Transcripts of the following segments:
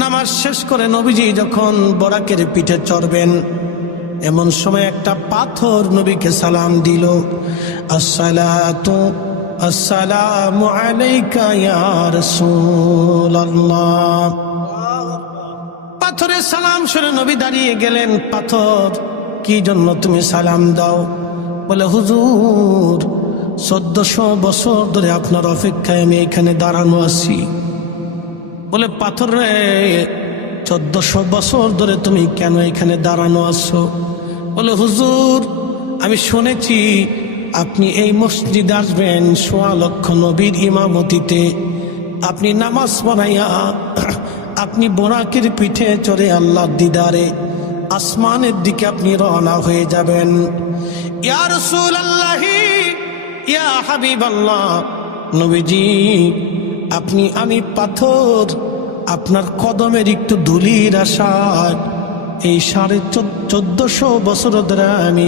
নামাজ শেষ করে নবীজি যখন বরাকের পিঠে চড়বেন, এমন সময় একটা পাথর নবীকে সালাম দিল, আসসালাতু আসসালামু আলাইকা ইয়া রাসূলুল্লাহ। পাথরের সালাম শুনে নবী দাঁড়িয়ে গেলেন। পাথর, কি জন্য তুমি সালাম দাও? বলে, হুজুর 1400 বছর ধরে আপনার অপেক্ষায় আমি এখানে দাঁড়ানো আছি। বলে, পাথর রে, 1400 বছর ধরে তুমি কেন এখানে দাঁড়ানো আছো? বলে, হুজুর আমি শুনেছি আপনি এই মসজিদে আসবেন 1.25 লক্ষ নবীর ইমামতিতে। আপনি নামাজ পড়াইয়া আপনি বোরাকের পিঠে চড়ে আল্লাহর দিদারে আসমানের দিকে আপনি রওনা হয়ে যাবেন। ইয়া রাসূলুল্লাহ, ইয়া হাবিবাল্লাহ, নবীজি আমি পাথর, আপনার কদমের একটু ধুলির আশায় এই 1450 বছর ধরে আমি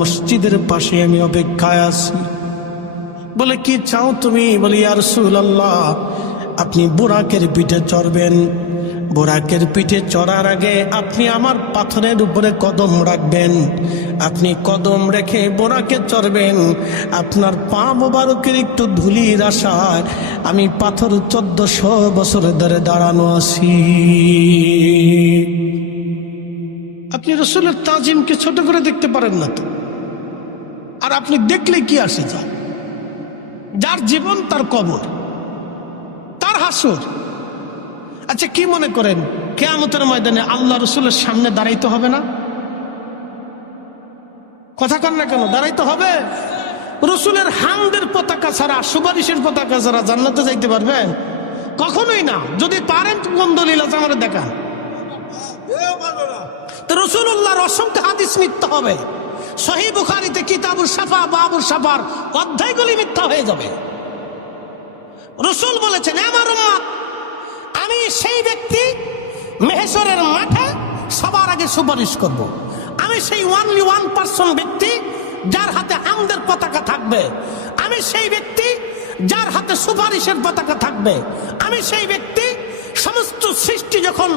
মসজিদের পাশে আমি অপেক্ষায় আছি। বলে, কি চাও তুমি? বলি, ইয়া রাসূলুল্লাহ, আপনি বুরাকের পিঠে চড়বেন। বুরাকের পিঠে চড়ার আগে আপনি আমার পাথরের উপরে কদম রাখবেন। আপনি কদম রেখে বুরাকে চড়বেন। আপনার পা মোবারকের একটু ধুলির আশায় আমি পাথর 1400 বছর ধরে দাঁড়ানো আছি। আপনি রাসূলের তাজিমকে ছোট করে দেখতে পারেন না তো? আর আপনি দেখলে কি আসে যায়? যার জীবন তার কবর, তার হাসর। আচ্ছা, কি মনে করেন কিয়ামতের ময়দানে আল্লাহ রাসূলের সামনে দাঁড়াইতে হবে না? কথা কন না কেন? দাঁড়াইতে হবে। রাসূলের হামদের পতাকা ছাড়া, সুপারিশের পতাকা ছাড়া জান্নাতে যাইতে পারবেন? কখনোই না। যদি পারেন কোন দলিল আছে আমাদের দেখান। তো রাসূলুল্লাহর অসংখ্য হাদিস মিথ্যা হবে। সহিহ বুখারীতে কিতাবুল শাফা, বাবুল শাফার অধ্যায়গুলি মিথ্যা হয়ে যাবে। রাসূল বলেছেন, আমার উম্মত, আমি সেই ব্যক্তি মেহশরের মাঠে সবার আগে সুপারিশ করব। আমি সেই অনলি 1% ব্যক্তি যার হাতে হামদের পতাকা থাকবে। আমি সেই ব্যক্তি যার হাতে সুপারিশের পতাকা থাকবে। আমি সেই ব্যক্তি, সমস্ত সৃষ্টি যখন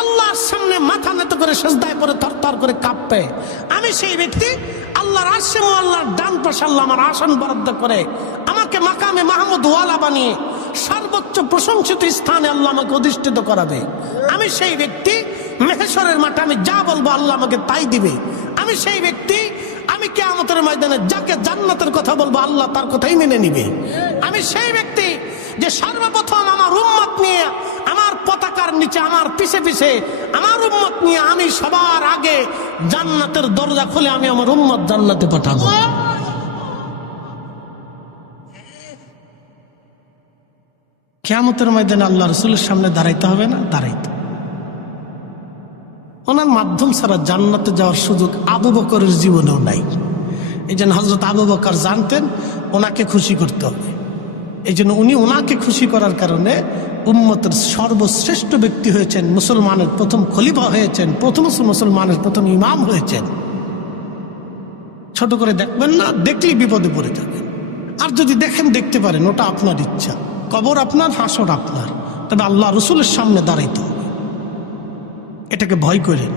আল্লাহর সামনে মাথা নত করে সিজদায় পড়ে থরথর করে কাঁপবে, আমি সেই ব্যক্তি আল্লাহর আরশে মুআল্লার ডান পাশে আল্লাহ আমার আসন বরাদ্দ করে আমাকে মাকামে মাহমুদ ওয়ালা বানিয়ে সর্বোচ্চ প্রশংসিত স্থানে আল্লাহ আমাকে অধিষ্ঠিত করাবে। আমি সেই ব্যক্তি মেহশরের মাঠে আমি যা বলবো আল্লাহ আমাকে তাই দিবে। আমি সেই ব্যক্তি, আমি কিয়ামতের ময়দানে যাকে জান্নাতের কথা বলবো আল্লাহ তার কথাই মেনে নিবে। আমি সেই ব্যক্তি যে সর্বপ্রথম আমার উম্মত নিয়ে, আমার পতাকার নিচে, আমার পিছে পিছে আমার উম্মত নিয়ে আমি সবার আগে জান্নাতের দরজা খুলে আমি আমার উম্মত জান্নাতে পাঠাবো। কিয়ামতের ময়দানে আল্লাহ রাসূলের সামনে দাঁড়াইতে হবে না? দাঁড়াইতে। ওনার মাধ্যম ছাড়া জান্নাতে যাওয়ার সুযোগ আবু বকরের জীবনেও নাই। এই জন্য হযরত আবু বকর জানতেন ওনাকে খুশি করতে হবে। এই জন্য উনি ওনাকে খুশি করার কারণে উম্মতের সর্বশ্রেষ্ঠ ব্যক্তি হয়েছেন, মুসলমানের প্রথম খলিফা হয়েছেন, প্রথম মুসলমানের প্রথম ইমাম হয়েছেন। ছোট করে দেখবেন না, দেখলেই বিপদে পড়ে যাবেন। আর যদি দেখেন, দেখতে পারেন, ওটা আপনার ইচ্ছা। কবর আপনার, হাসর আপনার। তবে আল্লাহ রাসূলের সামনে দাঁড়াইতে হবে। এটাকে ভয় করেন,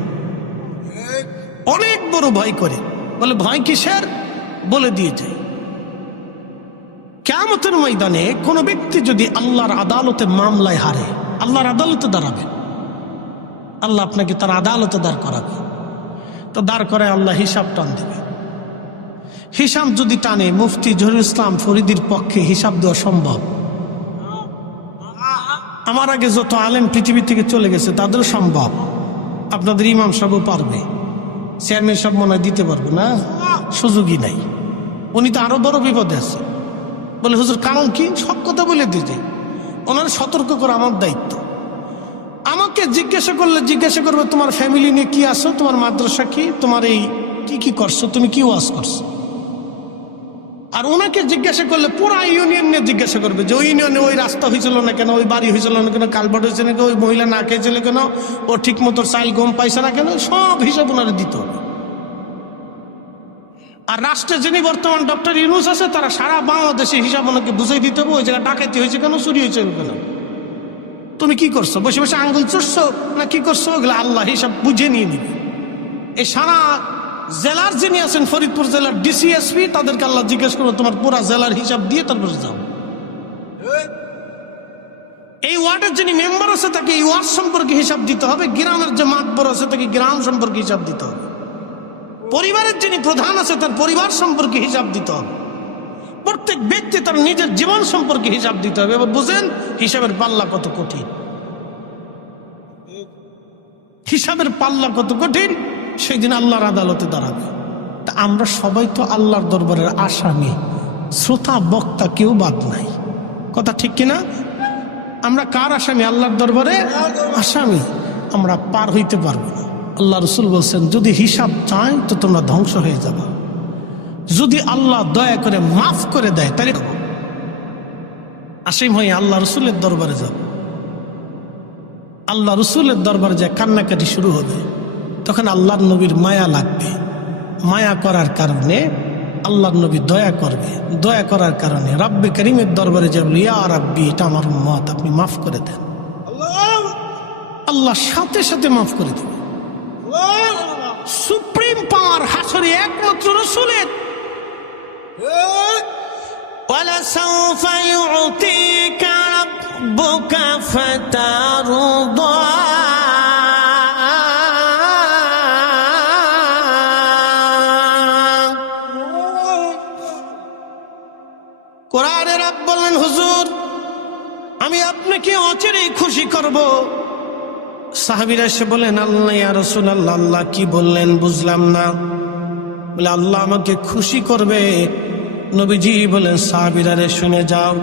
অনেক বড় ভয় করে। বলে, ভয় কিসের? বলে দিয়ে যাই। কিয়ামতের ময়দানে কোন ব্যক্তি যদি আল্লাহর আদালতে মামলায় হারে, আল্লাহর আদালতে দাঁড়াবে, আল্লাহ আপনাকে তার আদালতে দাঁড় করাবে। তো দাঁড় করায় আল্লাহ হিসাব টান দেবে। হিসাব যদি টানে, মুফতি জহিরুল ইসলাম ফরিদির পক্ষে হিসাব দেওয়া সম্ভব। আমার আগে যত আলেম পৃথিবী থেকে চলে গেছে তাদেরও সম্ভব। আপনাদের ইমাম সাহেবও পারবে, চেয়ারম্যান সাহেব মনে হয় দিতে পারবে না, সুযোগই নাই। উনি তো আরো বড় বিপদে আছে। বলে, হুজুর কারণ কি? সব কথা বলে দিতে, ওনার সতর্ক করা আমার দায়িত্ব। আমাকে জিজ্ঞাসা করলে জিজ্ঞাসা করবে তোমার ফ্যামিলি নিয়ে কি আসো, তোমার মাদ্রাসা কি, তোমার এই কি কি করছো, তুমি কি ওয়াজ করছো। আর ওনাকে জিজ্ঞাসা করলে পুরা ইউনিয়ন নিয়ে জিজ্ঞাসা করবে যে ওই ইউনিয়নে ওই রাস্তা হয়েছিল না কেন, ওই বাড়ি হয়েছিল না কেন, কালভার্ট হয়েছে না কেন, ওই মহিলা না খেয়েছিল কেন, ও ঠিক মতো চাইল গম পাইছে না কেন, সব হিসাব ওনারা দিতে হবে। আর রাষ্ট্রে যিনি বর্তমান ডক্টর ইউনূস আছে, তারা সারা বাংলাদেশে হিসাব ওনাকে বুঝাই দিতে হবে ওই জায়গায় ডাকাতি হয়েছে কেন, চুরি হয়েছে কেন। তুমি কি করছো? বসে বসে আঙ্গুল চুষছো না কি করছো? ওগুলো আল্লাহ হিসাব বুঝে নিয়ে নিবে। এই সারা জেলার যিনি আছেন ফরিদপুর জেলার ডিসিএসপি, তাদেরকে আল্লাহ জিজ্ঞেস করবো তোমার পুরা জেলার হিসাব দিয়ে তারপরে যাও। এই ওয়ার্ডের যিনি মেম্বার আছে তাকে এই ওয়ার্ড সম্পর্কে হিসাব দিতে হবে, গ্রামের যে মাতবর আছে তাকে গ্রাম সম্পর্কে হিসাব দিতে হবে, পরিবারের যিনি প্রধান আছে তার পরিবার সম্পর্কে হিসাব দিতে হবে, প্রত্যেক ব্যক্তি তার নিজের জীবন সম্পর্কে হিসাব দিতে হবে। এবার বুঝেন হিসাবের পাল্লা কত কঠিন, হিসাবের পাল্লা কত কঠিন। সেই দিন আল্লাহর আদালতে দাঁড়াবে। তা আমরা সবাই তো আল্লাহর দরবারের আসামি, শ্রোতা বক্তা কেউ বাদ নাই, কথা ঠিক কিনা? আমরা কার আসামি? আল্লাহর দরবারে আসামি। আমরা পার হইতে পারবো না। আল্লাহ রসুল বলছেন যদি হিসাব চায় তো তোমরা ধ্বংস হয়ে যাবে, যদি আল্লাহ দয়া করে মাফ করে দেয় তাহলে আসিম হয়ে আল্লাহ রসুলের দরবারে যাব। আল্লাহ রসুলের দরবারে যায় কান্নাকাটি শুরু হবে, তখন আল্লাহর নবীর মায়া লাগবে। মায়া করার কারণে আল্লাহর নবী দয়া করবে, দয়া করার কারণে রাব্বে করিমের দরবারে যাবে, ইয়া রাব্বি এটা আমার উম্মত, আপনি মাফ করে দেন। আল্লাহ সাথে সাথে মাফ করে দেবে। সুপ্রিম পাওয়ার হাসরে একমাত্র রসুলের। وَلَسَوْفَ يُعْطِيكَ رَبُّكَ فَتَرْضَىٰ কোরআনে রব বললেন হুজুর আমি আপনাকে অচিরেই খুশি করব। সাহাবীরা এসে বলেন আল্লাহ ইয়া রাসূলুল্লাহ, আল্লাহ কি বললেন বুঝলাম না। বলে আল্লাহ আমাকে খুশি করবে। নবীজি বলেন সাহাবীরা রে শুনে যাও,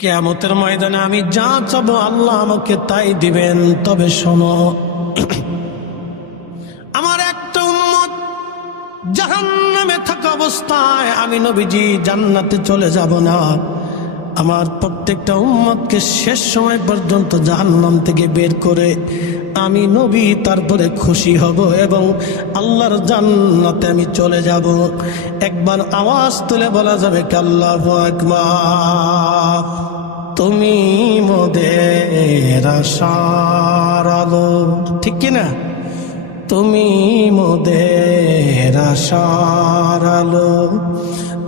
কিয়ামতের ময়দানে আমি যা চাবো আল্লাহ আমাকে তাই দিবেন। তবে শোনো, আমার একটা উম্মত জাহান্নামে থাকা অবস্থায় আমি নবীজি জান্নাতে চলে যাব না। আমার প্রত্যেকটা উম্মতকে শেষ সময় পর্যন্ত জাহান্নাম থেকে বের করে আমি নবী তারপরে খুশি হব এবং আল্লাহর জান্নাতে আমি চলে যাব। একবার আওয়াজ তুলে বলা যাবে আল্লাহু আকবার। তুমি মোদের আশার আলো, ঠিক কিনা? তুমি মোদের আশার আলো,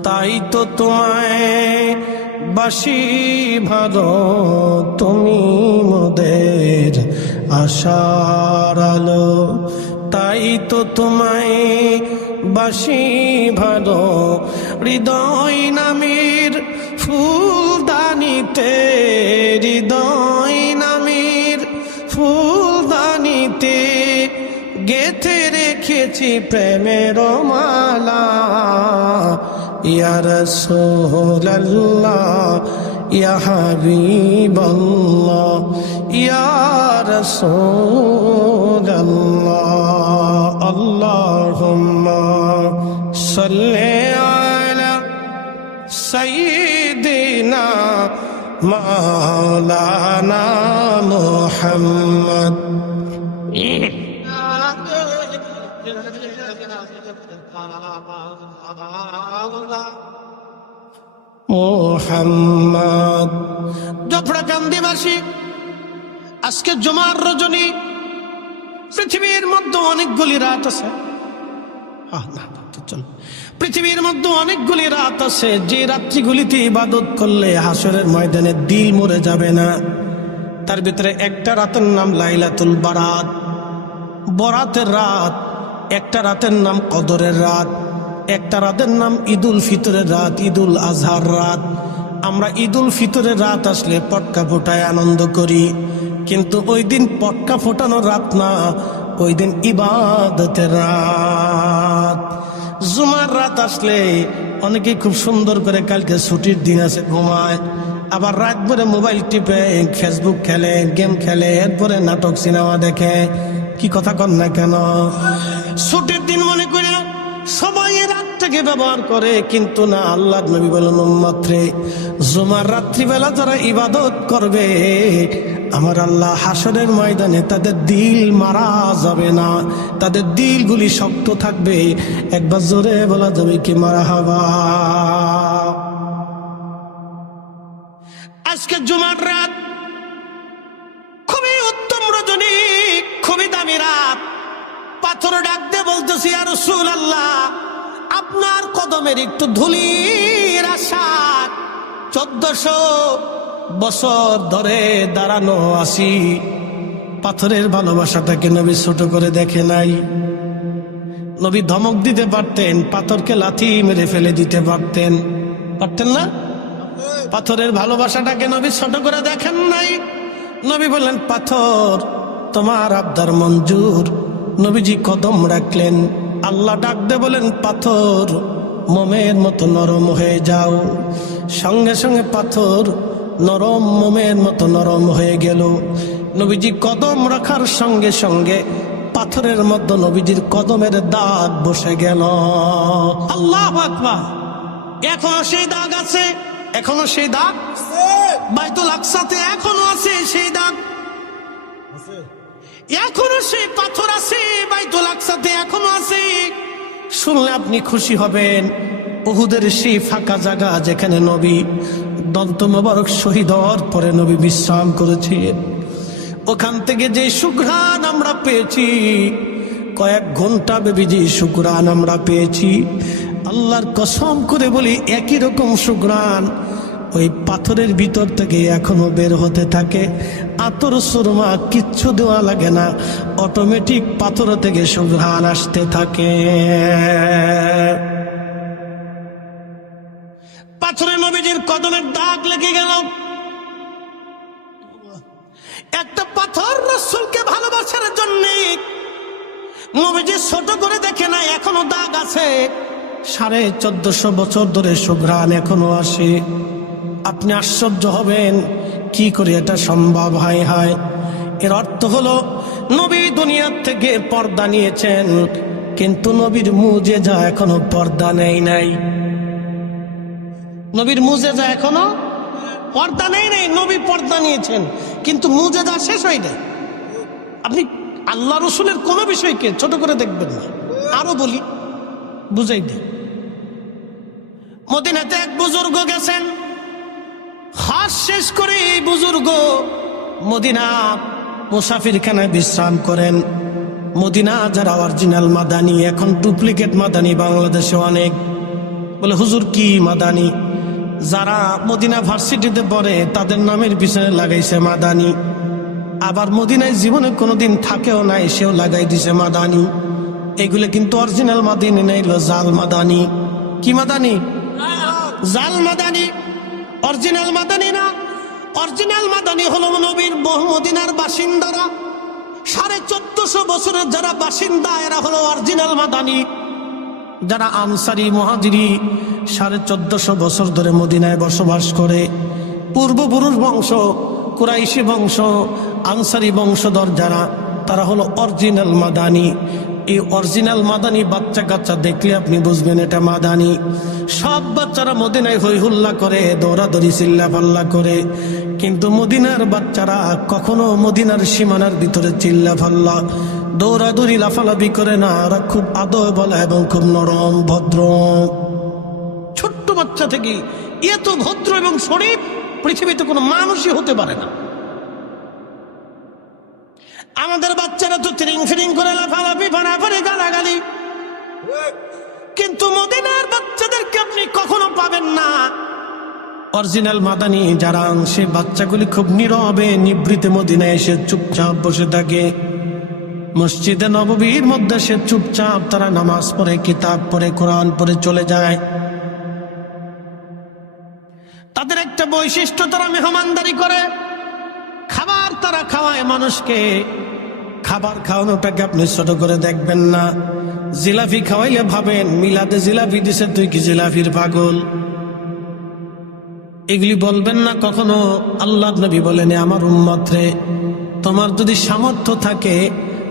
তাই তো তোমায় বাসি ভালো। তুমি মোদের আশার আলো, তাই তো তোমায় বাসি ভালো। হৃদয় নামের ফুলদানিতে, হৃদয় নামের ফুলদানিতে গেথে রেখেছি প্রেমের মালা। ইয়া রাসূলুল্লাহ, ইয়া হাবিবাল্লাহ, ইয়া রাসূলুল্লাহ। আল্লাহুম্মা সাল্লি আলা সাইয়্যিদিনা মাওলানা মুহাম্মদ। মুহাম্মদ। জফরাকান্দিবাসী, আজকে জুমার রজনী। পৃথিবীর মধ্যে অনেকগুলি রাত আছে, পৃথিবীর মধ্যে অনেকগুলি রাত আছে যে রাত্রিগুলিতে ইবাদত করলে হাসরের ময়দানে দিল মরে যাবে না। তার ভিতরে একটা রাতের নাম লাইলাতুল বারাত, বরাতের রাত। একটা রাতের নাম কদরের রাত। একটা রাতের নাম ঈদুল ফিতরের রাত, ঈদুল আজহার রাত। আমরা ঈদুল ফিতরের রাত আসলে পটকা ফোটায় আনন্দ করি, কিন্তু ওই দিন পটকা ফোটানোর রাত না, ওই দিন ইবাদতের রাত। জুমার রাত আসলে অনেকে খুব সুন্দর করে কালকে ছুটির দিন আছে ঘুমায়, আবার রাত ভরে মোবাইল টিপে ফেসবুক খেলে, গেম খেলে, এরপরে নাটক সিনেমা দেখে। কি কথা কন না কেন? ছুটির দিন মনে করে সবাই রাতটাকে ব্যবহার করে, কিন্তু না, আল্লাহর নবী বলেন উম্মত রে, জুমার রাত্রিবেলা যারা ইবাদত করবে আমার আল্লাহ হাসরের ময়দানে তাদের দিল মারা যাবে না, তাদের দিলগুলি শক্ত থাকবে। একবার জোরে বলা যাবে কি মারহাবা। আজ আজকে জুমার রাত, খুবই উত্তম রজনী, খুবই দামি রাত। পাথর ডাক দিয়ে বলতেছি, ইয়া রাসূলুল্লাহ, আপনার কদমের একটু ধুলির আশা 1400 বছর ধরে দাঁড়ানো আছি। পাথরের ভালোবাসাটাকে নবী ছোট করে দেখে নাই। নবী ধমক দিতে পারতেন, পাথরকে লাথি মেরে ফেলে দিতে পারতেন, পারতেন না? পাথরের ভালোবাসাটাকে নবী ছোট করে দেখেন নাই। নবী বললেন, পাথর তোমার আবদার মঞ্জুর। নবীজি কদম রাখলেন। আল্লাহ ডাক দে বলেন, পাথর মোমের মতো নরম হয়ে যাও। সঙ্গে সঙ্গে পাথর নরম মোমের মতো নরম হয়ে গেল। নবীজি কদম রাখার সঙ্গে সঙ্গে পাথরের মধ্যে নবীজির কদমের দাগ বসে গেল। আল্লাহু আকবার। এখনো সেই দাগ আছে, এখনো সেই দাগ বাইতুল আকসাতে এখনো আছে, সেই দাগ এখনো সেই পাথর আছে বাইতুল আকসাতে এখনো আছে। শুনলে আপনি খুশি হবেন। উহুদের সেই ফাঁকা জায়গা যেখানে নবী দন্ত মোবারক শহীদ হওয়ার পরে নবী বিশ্রাম করেছিলেন, ওখান থেকে যে সুঘ্রাণ আমরা পেয়েছি, কয়েক ঘন্টা ব্যাপী যে সুঘ্রাণ আমরা পেয়েছি, আল্লাহর কসম করে বলি একই রকম সুঘ্রাণ ওই পাথরের ভিতর থেকে এখনো বের হতে থাকে। আতর সুরমা কিচ্ছু দেওয়া লাগে না, অটোমেটিক পাথর থেকে সুঘ্রাণ আসতে থাকে। পাথরে নবীজির কদমের দাগ লেগে গেল। একটা পাথর রাসূলকে ভালোবাসার জন্য নবীজি ছোট করে দেখে না, এখনো দাগ আছে। 1450 বছর ধরে সুঘ্রাণ এখনো আসে। আপনি আশ্চর্য হবেন, কি করে এটা সম্ভব হয়? হয় এর অর্থ হলো নবী দুনিয়ার থেকে পর্দা নিয়েছেন, কিন্তু নবীর মুজেজা এখনো পর্দা নেই নাই। নবীর মুজেজা এখনো পর্দা নেই নাই। নবী পর্দা নিয়েছেন, কিন্তু মুজেজা শেষ হয় নাই। আপনি আল্লাহ রসুলের কোন বিষয়কে ছোট করে দেখবেন না। আরো বলি, বুঝাই দিই। মদিনাতে এক বুজুর্গ গেছেন, হজ শেষ করে এই বুজুর্গ মদিনা মুসাফিরখানায় বিশ্রাম করেন। মদিনা যারা অরিজিনাল মাদানি, এখন ডুপ্লিকেট মাদানি বাংলাদেশে অনেক। বলে, হুজুর কি মাদানি? যারা মদিনা ভার্সিটিতে পড়ে তাদের নামের পিছনে লাগাইছে মাদানি, আবার মদিনায় জীবনে কোনোদিন থাকেও নাই, সেও লাগাই দিছে মাদানি। এগুলো কিন্তু অরিজিনাল মাদানি নেই, জাল মাদানি। কি মাদানি? জাল মাদানি, অরিজিনাল মাদানি না। অরিজিনাল মাদানি হলো নবীর বহু মদিনার বাসিন্দারা, 1450 বছরের যারা বাসিন্দা, এরা হলো অরিজিনাল মাদানি। যারা আনসারি মুহাজিরি 1450 বছর ধরে মদিনায় বসবাস করে, পূর্বপুরুষ বংশ, কুরাইশি বংশ, আনসারি বংশধর যারা, তারা হলো অরিজিনাল মাদানি। এই অরিজিনাল মাদানি বাচ্চা কাচ্চা দেখলে আপনি বুঝবেন এটা মাদানি। সব বাচ্চারা মদিনায় হই হুল্লা করে, দৌড়াদৌড়ি চিল্লা পাল্লা করে, কিন্তু মদিনার বাচ্চারা কখনো মদিনার সীমানার ভিতরে চিল্লা পাল্লা দৌড়াদৌড়ি লাফালাফি করে না। ওরা খুব আদবওয়ালা এবং খুব নরম ভদ্র। ছোট্ট বাচ্চা থেকে এত ভদ্র এবং শরীফ পৃথিবীতে কোনো মানুষই হতে পারে না। আমাদের বাচ্চারা তো ট্রিং ফিরিং করে লাফালাফি, ফানাফানি, গালাগালি, কিন্তু মদিনার বাচ্চাদেরকে আপনি কখনো পাবেন না। অরিজিনাল মাদানি যারা, সে বাচ্চাগুলি খুব নীরবে নিভৃতে মদিনায় এসে চুপচাপ বসে থাকে। মসজিদে নববীর মধ্যে সে চুপচাপ তারা নামাজ পড়ে, কিতাব পড়ে, কোরআন পড়ে চলে যায়। তাদের একটা বৈশিষ্ট্য, তারা মেহমানদারি করে, খাবার তারা খাওয়ায় মানুষকে। খাবার খাওয়ানোটাকে আপনি ছোট করে দেখবেন না। জিলাপি খাওয়াইলে ভাবেন মিলাদে জিলাপি দিছে, তুই কি জিলাপির পাগল? এগুলি বলবেন না কখনো। আল্লাহ নবী বলেন, আমার উম্মত রে, তোমার যদি সামর্থ্য থাকে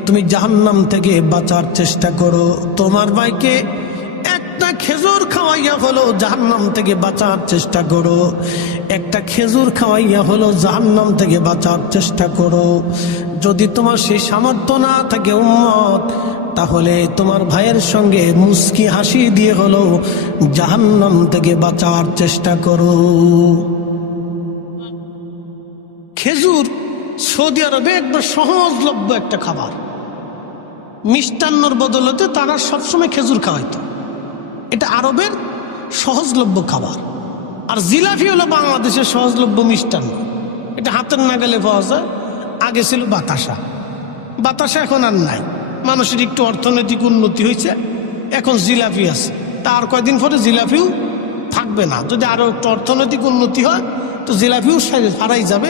তুমি জাহান্নাম থেকে বাঁচার চেষ্টা করো। তোমার ভাইকে একটা খেজুর খাওয়াইয়া হলো জাহান্নাম থেকে বাঁচার চেষ্টা করো। একটা খেজুর খাওয়াইয়া হলো জাহান্নাম থেকে বাঁচার চেষ্টা করো। যদি তোমার সেই সামর্থ্য না থাকে উম্মত, তাহলে তোমার ভাইয়ের সঙ্গে মুস্কি হাসি দিয়ে হলো জাহান্নাম থেকে বাঁচার চেষ্টা করো। সৌদি আরবে একবার সহজলভ্য একটা খাবার, মিষ্টান্নর বদলতে তারা সবসময় খেজুর খাওয়াইতো। এটা আরবের সহজলভ্য খাবার। আর জিলাপি হলো বাংলাদেশের সহজলভ্য মিষ্টান্ন, এটা হাতের নাগালে পাওয়া যায়। আগে ছিল বাতাসা, বাতাসা এখন আর নাই, মানুষের একটু অর্থনৈতিক উন্নতি হয়েছে, এখন জিলাপি আছে। তার কয়দিন পরে জিলাপিও থাকবে না, যদি আরো একটু অর্থনৈতিক উন্নতি হয় তো জিলাপিও হারাই যাবে,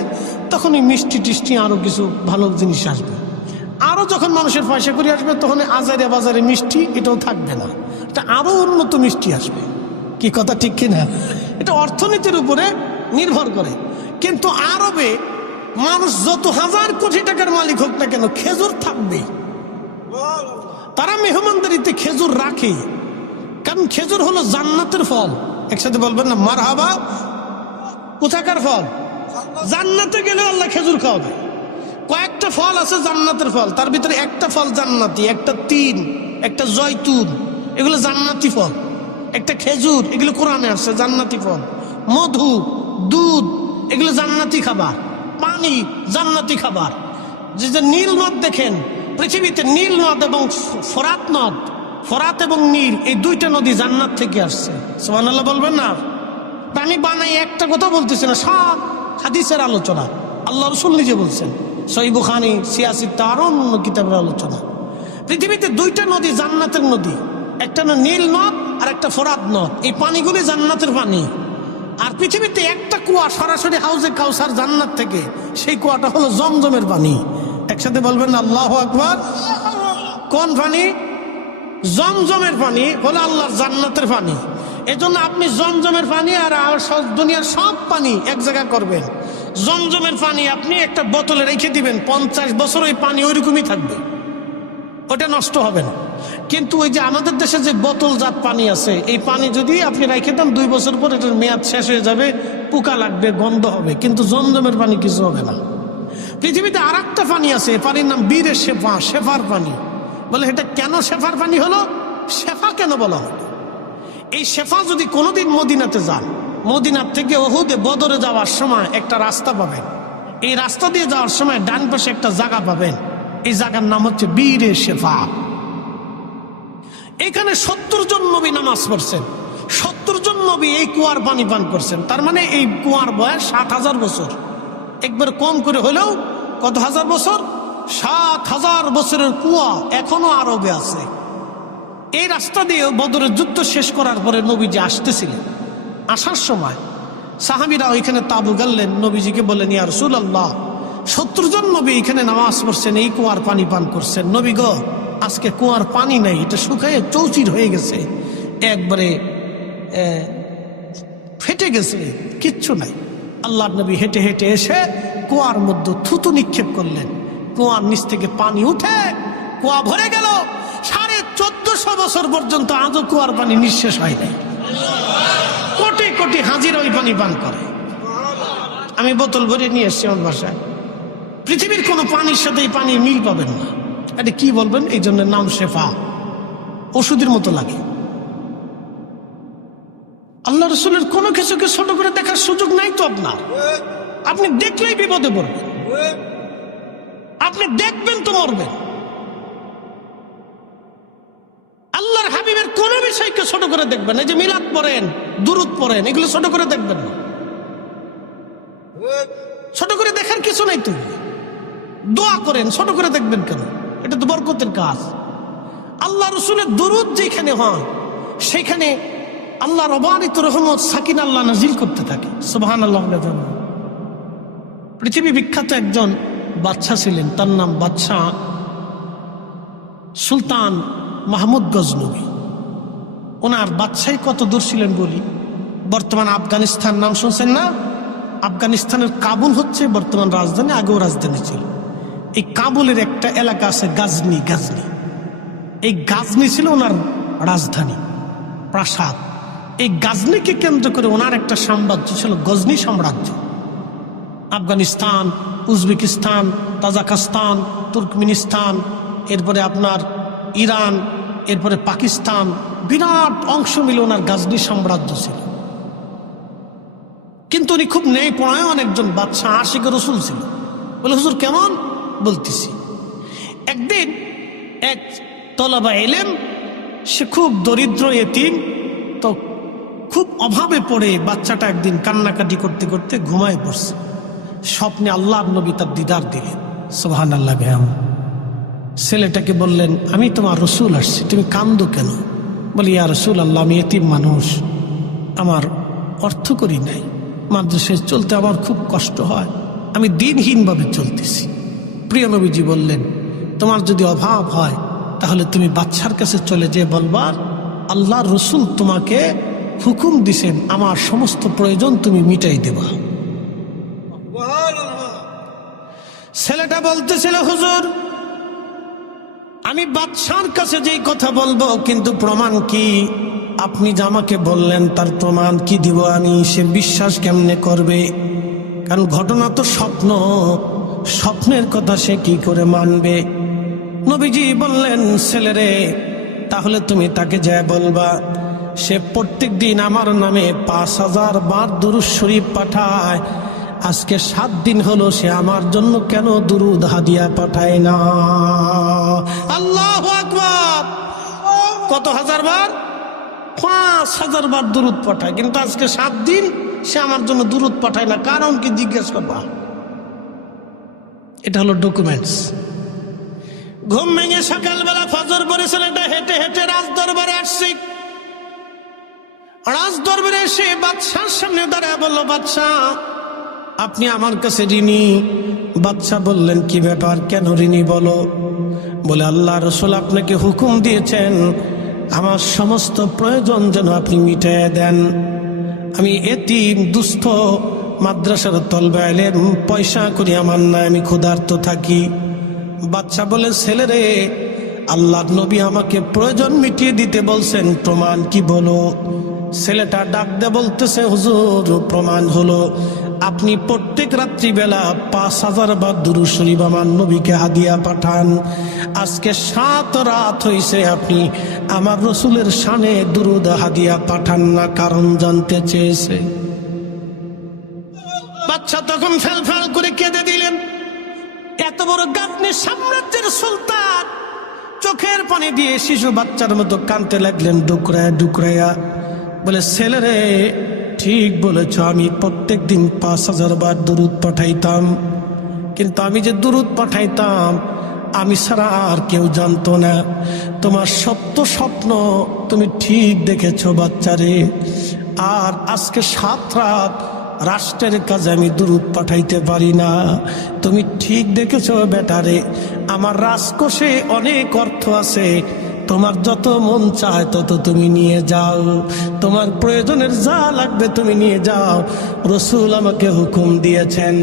তখন এই মিষ্টি টিষ্টি আরো কিছু ভালো জিনিস আসবে। আরো যখন মানুষের পয়সা করে আসবে তখন আজারে বাজারে মিষ্টি এটাও থাকবে না, এটা আরো উন্নত মিষ্টি আসবে। কি কথা ঠিক কিনা? এটা অর্থনীতির উপরে নির্ভর করে। কিন্তু আরবে মানুষ যত হাজার কোটি টাকার মালিক হোক না কেন, খেজুর থাকবে। তারা মেহমানদারিতে খেজুর রাখে, কারণ খেজুর হলো জান্নাতের ফল। একসাথে বলবেন না মারহাবা। কোথাকার ফল? জান্নাতে গেলে আল্লাহ খেজুর খাওয়াবে। কয়েকটা ফল আছে জান্নাতের ফল, তার ভিতরে একটা ফল জান্নাতি, একটা তিন, একটা জয়তুন, এগুলো জান্নাতি ফল। একটা খেজুর, এগুলো কোরআনে আসছে জান্নাতি ফল। মধু, দুধ, এগুলো জান্নাতি খাবার। পানি জান্নাতি খাবার। যে নীল নদ দেখেন পৃথিবীতে, নীল নদ এবং ফোরাত নদ, ফোরাত এবং নীল, এই দুইটা নদী জান্নাত থেকে আসছে। সুবহানাল্লাহ বলবেন না? আমি বানাই একটা কথা বলতেছি না, সব হাদিসের আলোচনা, আল্লাহ রাসূল নিজে বলছেন। সহিহ বুখারী, সিয়াসিত্তা, আরো অন্য কিতাবের আলোচনা। পৃথিবীতে দুইটা নদী জান্নাতের নদী, একটা না নীল নদ আর একটা ফোরাত নদ। এই পানিগুলি জান্নাতের পানি। আর পৃথিবীতে একটা কুয়া সরাসরি হাউজে কাউসার জান্নাত থেকে, সেই কুয়াটা হলো জমজমের পানি। একসাথে বলবেন আল্লাহু আকবার। কোন পানি? জমজমের পানি হলো আল্লাহর জান্নাতের পানি। এজন্য আপনি জমজমের পানি আর দুনিয়ার সব পানি এক জায়গায় করবেন। জমজমের পানি আপনি একটা বোতলে রেখে দিবেন, 50 বছর ওই পানি ওইরকমই থাকবে, ওটা নষ্ট হবে না। কিন্তু ওই যে আমাদের দেশে যে বোতলজাত পানি আছে, এই পানি যদি আপনি রেখে দেন 2 বছর পর এটার মেয়াদ শেষ হয়ে যাবে, পোকা লাগবে, গন্ধ হবে। কিন্তু জমজমের পানি কিছু হবে না। পৃথিবীতে আর একটা পানি আছে, পানির নাম বীরে শেফা, শেফার পানি। বলে এটা কেন শেফার পানি হলো? শেফা কেন বলা হলো? এই শেফা যদি কোনোদিন মদিনাতে যান, মদিনার থেকে উহুদে বদরে যাওয়ার সময় একটা রাস্তা পাবেন। এই রাস্তা দিয়ে যাওয়ার সময় ডান পাশে একটা জায়গা পাবেন, এই জায়গার নাম হচ্ছে বীরে শেফা। এখানে 70 জন নবী নামাজ পড়ছেন, 70 জন নবী এই কুয়ার পানি পান করছেন। তার মানে এই কুয়ার বয়স 7000 বছর। একবার কম করে হলেও কত হাজার বছর? 7000 বছরের কুয়া এখনো আরবে আছে। এই রাস্তা দিয়ে বদরের যুদ্ধ শেষ করার পরে নবীজি আসতেছিলেন। আসার সময় সাহাবীরা ওইখানে তাবু গাড়লেন, নবীজিকে বললেন ইয়া রাসূলুল্লাহ, 70 জন নবী এখানে নামাজ পড়ছেন, এই কুয়ার পানি পান করছেন। নবী গো, আজকে কুয়ার পানি নাই, এটা শুকায় চৌচির হয়ে গেছে, একবারে ফেটে গেছে, কিচ্ছু নাই। আল্লাহর নবী হেঁটে হেঁটে এসে কুয়ার মধ্যে থুতু নিক্ষেপ করলেন। কুয়ার নিচ থেকে পানি উঠে কুয়া ভরে গেল। 1450 বছর পর্যন্ত আজও কুয়ার পানি নিঃশেষ হয় নাই। কোটি কোটি হাজিরা ওই পানি পান করে। আমি বোতল ভরে নিয়ে এসছি আমার বাসায়। পৃথিবীর কোনো পানির সাথে এই পানি মিল পাবেন না। এটা কি বলবেন? এই জন্য নাম শেফা, ওষুধের মতো লাগে। আল্লাহ রাসূলের কোনো কিছুকে ছোট করে দেখার সুযোগ নাই তো আপনার। আপনি দেখলেই বিপদে পড়বেন, আপনি দেখবেন তো মরবেন। আল্লাহর হাবিবের কোন বিষয়কে ছোট করে দেখবেন। এই যে মিলাদ পড়েন, দুরূদ পড়েন, এগুলো ছোট করে দেখবেন না। ছোট করে দেখার কিছু নাই। তো দোয়া করেন, ছোট করে দেখবেন কেন? এটা তো বরকতের কাজ। আল্লাহ রাসূলের দুরূদ যেখানে হয় সেখানে আল্লাহর অবারিত রহমত, সাকিন আল্লাহ নাজিল করতে থাকে। সুবহানাল্লাহ। পৃথিবী বিখ্যাত একজন বাদশা ছিলেন, তার নাম বাদশাহ সুলতান মাহমুদ গজনবী। ওনার বাদশাহী কত দূর ছিলেন বলি। বর্তমান আফগানিস্তান নাম শুনছেন না? আফগানিস্তানের কাবুল হচ্ছে বর্তমান রাজধানী, আগেও রাজধানী ছিল। এই কাবুলের একটা এলাকা আছে গাজনি। গাজনি, এই গাজনি ছিল ওনার রাজধানী, প্রাসাদ। এই গাজনিকে কেন্দ্র করে ওনার একটা সাম্রাজ্য ছিল, গজনি সাম্রাজ্য। আফগানিস্তান, উজবেকিস্তান, তাজাকিস্তান, তুর্কমেনিস্তান, এরপরে আপনার ইরান, এরপরে পাকিস্তান, বিরাট অংশ মিলে ওনার গাজনি সাম্রাজ্য ছিল। কিন্তু উনি খুব ন্যায়পরায়ণ একজন বাদশাহ, আশিক রসুল ছিল। বলে হুজুর কেমন? বলতেছি। একদিন এক তলাবা ইলম, সে খুব দরিদ্র এতিম, তো খুব অভাবে পড়ে বাচ্চাটা একদিন কান্নাকাটি করতে করতে ঘুমায় পড়ছে। স্বপ্নে আল্লাহর নবী তার দিদার দিলেন। সুবহানাল্লাহ। ছেলেটাকে বললেন, আমি তোমার রসুল আসছি, তুমি কান্দো কেন? বলি, ইয়া রসুল আল্লাহ, আমি এতিম মানুষ, আমার অর্থ করি নাই, মাদ্রাসায় চলতে আমার খুব কষ্ট হয়, আমি দিনহীনভাবে চলতেছি। প্রিয় নবীজি বললেন, তোমার যদি অভাব হয় তাহলে তুমি বাদশার কাছে চলে যেয়ে বলবার আল্লাহর রসুল তোমাকে হুকুম দিছেন আমার সমস্ত প্রয়োজন তুমি মিটাই দেবা। ছেলেটা বলতেছিল, হুজুর আমি বাদশার কাছে যেই কথা বলবো, কিন্তু প্রমাণ কি? আপনি যে আমাকে বললেন তার প্রমাণ কি দিব আমি? সে বিশ্বাস কেমনে করবে? কারণ ঘটনা তো স্বপ্ন, স্বপ্নের কথা সে কি করে মানবে? নবীজি বললেন, ছেলেরে তাহলে তুমি তাকে যা বলবা, সে প্রত্যেক দিন আমার নামে 5000 বার দুরূদ শরীফ পাঠায়, আজকে 7 দিন হলো সে আমার জন্য কেন দুরূদ হাদিয়া পাঠায় না? আল্লাহু আকবার! কত হাজার বার? 5000 বার দুরূদ পাঠায়, কিন্তু আজকে 7 দিন সে আমার জন্য দুরূদ পাঠায় না, কারণ কি জিজ্ঞেস করবা? এটা হলো ডকুমেন্টস। ঘুম ভেঙে সকালবেলা ফজর পরে ছেলেটা হেঁটে হেঁটে রাজদরবারে আসছে। রাজদরবারে এসে বাদশার সামনে দাঁড়ায় বলল, বাদশাহ আপনি আমার কাছে ঋণী। বাদশাহ বললেন, কি ব্যাপার, কেন ঋণী বলো? বলে, আল্লাহ রসুল আপনাকে হুকুম দিয়েছেন আমার সমস্ত প্রয়োজন যেন আপনি মিটিয়ে দেন। আমি এতিম দুস্থ, মাদ্রাসার তলবে ইলম, পয়সা করি আমার না, আমি ক্ষুধার্ত থাকি। বাদশাহ বলে, ছেলেরে আল্লাহর নবী আমাকে প্রয়োজন মিটিয়ে দিতে বলছেন, প্রমাণ কি বলো? ছেলেটা ডাক দে বলতেছে, হুজুর প্রমাণ হলো আপনি প্রত্যেক রাত্রিবেলা 5000 বার দুরূদ শরীফ আমার নবীকে হাদিয়া পাঠান, আজকে 7 রাত হইছে আপনি আমার রসুলের শানে দুরূদ হাদিয়া পাঠান না, কারণ জানতে চেয়েছে। বাচ্চা তখন ফেল ফেল করে কেঁদে দিলেন। এত বড় গাপনি সাম্রাজ্যের সুলতান চোখের পানি দিয়ে শিশু বাচ্চার মতো কাঁদতে লাগলেন, ডুকরায়া ডুকরায়া। বলে, ছেলেরে ঠিক বলেছ, আমি প্রত্যেক দিন 5000 বার দুরূদ পাঠাইতাম, কিন্তু আমি যে দুরূদ পাঠাইতাম আমি ছাড়া আর কেউ জানতো না। তোমার সত্য স্বপ্ন তুমি ঠিক দেখেছো বাচ্চারে, আর আজকে 7 রাত রাষ্ট্রের কাজে আমি দুরূদ পাঠাইতে পারি না। তুমি ঠিক দেখেছো বেটারে, আমার রাজকোষে অনেক অর্থ আছে, তোমার যত মন চায় তত তুমি নিয়ে যাও, তোমার প্রয়োজনের যা লাগবে তুমি নিয়ে যাও, রসুল আমাকে হুকুম দিয়েছেন,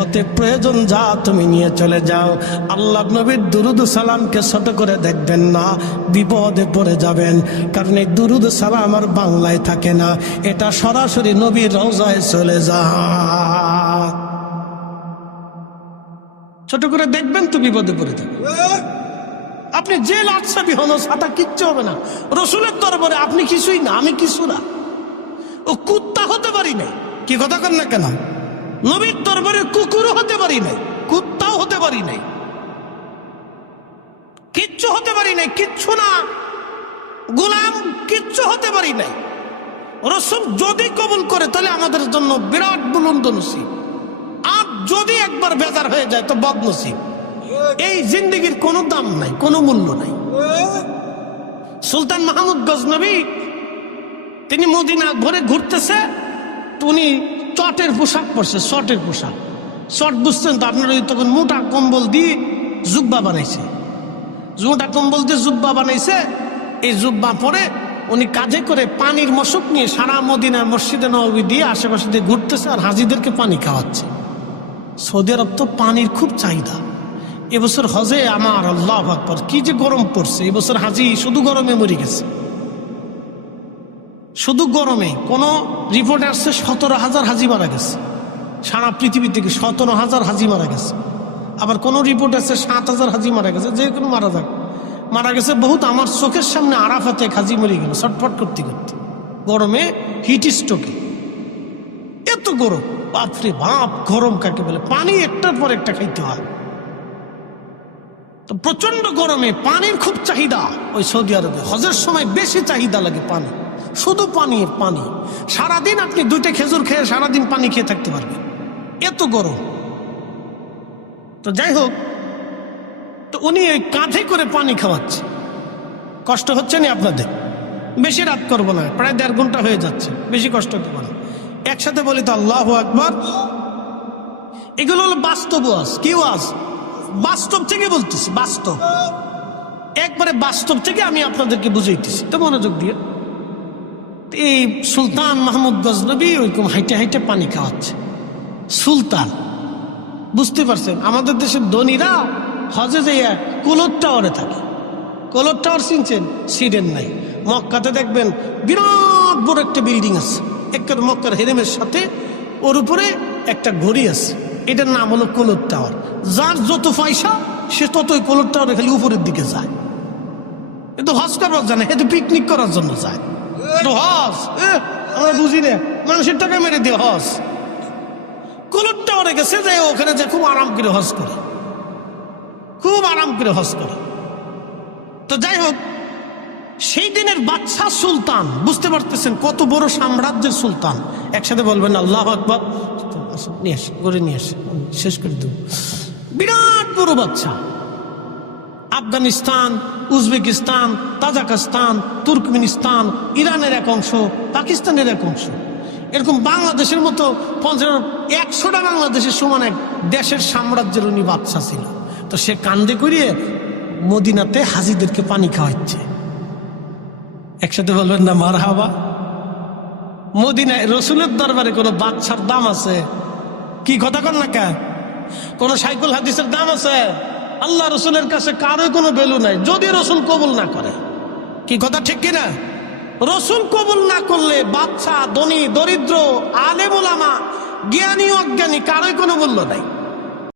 অতএব প্রয়োজন যা তুমি নিয়ে চলে যাও। আল্লাহ নবীর দুরূদ সালামকে ছোট করে দেখবেন না, বিপদে পড়ে যাবেন, কারণ এই দুরূদ সালাম আর বাংলায় থাকে না, এটা সরাসরি নবীর রওজায় চলে যায়। ছোট করে দেখবেন তো বিপদে পড়ে যাবেন। আপনি যে লাটসাবি হন, সাদা কিচ্ছু হবে না। রসুলের দরবারে আপনি কিছুই না, আমি কিছু না, ও কুত্তা হতে পারি নাই। কি কথা কন না কেন? নবীর দরবারে কুকুরও হতে পারি নাই, কুত্তাও হতে পারি নাই, কিচ্ছু হতে পারি নাই, কিচ্ছু না, গোলাম কিচ্ছু হতে পারি নাই। রসুল যদি কবুল করে তাহলে আমাদের জন্য বিরাট বুলন্দ নসিব, আর যদি একবার বেজার হয়ে যায় তো বদনসিব। এই জিন্দেগির কোনো দাম নাই, কোনো মূল্য নাই। সুলতান মাহমুদ গজনবী তিনি মদিনা ঘুরে ঘুরতেছে, উনি চটের পোশাক পরছে, শর্টের পোশাক। শর্ট বুঝছেন তো আপনার, ওই তখন মোটা কম্বল দিয়ে জুব্বা বানাইছে, মোটা কম্বল দিয়ে জুব্বা বানাইছে। এই জুব্বা পরে উনি কাজে করে পানির মশক নিয়ে সারা মদিনা মসজিদে নববী দিয়ে আশেপাশে দিয়ে ঘুরতেছে, আর হাজিদেরকে পানি খাওয়াচ্ছে। সৌদি আরব তো পানির খুব চাহিদা। এবছর হজে আমার আল্লাহু আকবার কি যে গরম পড়ছে, এবছর হাজি শুধু গরমে মরে গেছে, শুধু গরমে। কোন রিপোর্ট আসছে 17,000 হাজি মারা গেছে সারা পৃথিবী থেকে, 17,000 হাজি মারা গেছে। আবার কোন রিপোর্ট আছে 7,000 হাজি মারা গেছে, যে কোনো মারা যাক, মারা গেছে বহুত। আমার চোখের সামনে আরাফাতে এক হাজি মরে গেল ছটফট করতে করতে গরমে, হিট স্ট্রোকে। এত গরম। বাপরে বাপ, গরম কাকে বলে, পানি একটার পর একটা খাইতে হয়। তো প্রচন্ড গরমে পানির খুব চাহিদা ওই সৌদি আরবে। হজের সময় বেশি চাহিদা লাগে পানি, শুধু পানি পানি। সারাদিন আপনি 2টা খেজুর খেয়ে সারাদিন পানি খেয়ে থাকতে পারবেন, এত গরম। তো যাই হোক, তো উনি ওই কাঁধে করে পানি খাওয়াচ্ছে। কষ্ট হচ্ছে না আপনাদের? বেশি রাত করবো না, প্রায় 1.5 ঘন্টা হয়ে যাচ্ছে, বেশি কষ্ট করবো না। একসাথে বলি তো আল্লাহু আকবার। এগুলো হলো বাস্তব ওয়াজ। কি ওয়াজ? বাস্তব থেকে বলতেছি, বাস্তব, একবারে বাস্তব থেকে আমি আপনাদেরকে বুঝাইতেছি, তো মনোযোগ দিয়ে। এই সুলতান মাহমুদ গজনবী ওইরকম হাইটে হাইটে পানি খাওয়াচ্ছে। সুলতান, বুঝতে পারছেন? আমাদের দেশের ধনীরা হজে যাইয়া কোলর টাওয়ারে থাকে। কোলর টাওয়ার চিনছেন? সিডেন নাই। মক্কাতে দেখবেন বিরাট বড় একটা বিল্ডিং আছে, একের মক্কার হেরেমের সাথে, ওর উপরে একটা ঘড়ি আছে, এটার নাম হলো কোলর টাওয়ার। যার যত পয়সা সে ততই কোলর টাওয়ারে খালি উপরের দিকে যায়। কিন্তু হজ করার জন্য, এ তো পিকনিক করার জন্য যায়। তো হজ আমরা বুঝি না, মানুষের টাকা মেরে দিয়ে হজ। কোলর টাওয়ারে গেছে, যাই ওখানে যে খুব আরাম করে হজ করে, খুব আরাম করে হজ করে। তো যাই হোক, সেই দিনের বাদশা সুলতান, বুঝতে পারতেছেন কত বড় সাম্রাজ্যের সুলতান। একসাথে বলবেন আল্লাহু আকবার। নিয়ে আসে, গড়ে নিয়ে আসে, শেষ করে দেব। বিরাট বড় বাদশা। আফগানিস্তান, উজবেকিস্তান, তাজিকিস্তান, তুর্কমেনিস্তান, ইরানের এক অংশ, পাকিস্তানের এক অংশ, এরকম বাংলাদেশের মতো 100টা বাংলাদেশের সমান এক দেশের সাম্রাজ্যের উনি বাদশা ছিল। তো সে কান্দে করিয়ে মদিনাতে হাজিদেরকে পানি খাওয়াচ্ছে। একসাথে বলবেন না মারহাবা। মদিনায় রসুলের দরবারে কোনো বাদশার দাম আছে? কি কথা কন না কে? কোন সাইকুল হাদিসের দাম আছে? আল্লাহ রসুলের কাছে কারো কোনো ভ্যালু নাই যদি রসুল কবুল না করে। কি কথা ঠিক কিনা? রসুল কবুল না করলে বাদশা, ধনী, দরিদ্র, আলেম ওলামা, জ্ঞানী অজ্ঞানী কারোই কোনো মূল্য নাই।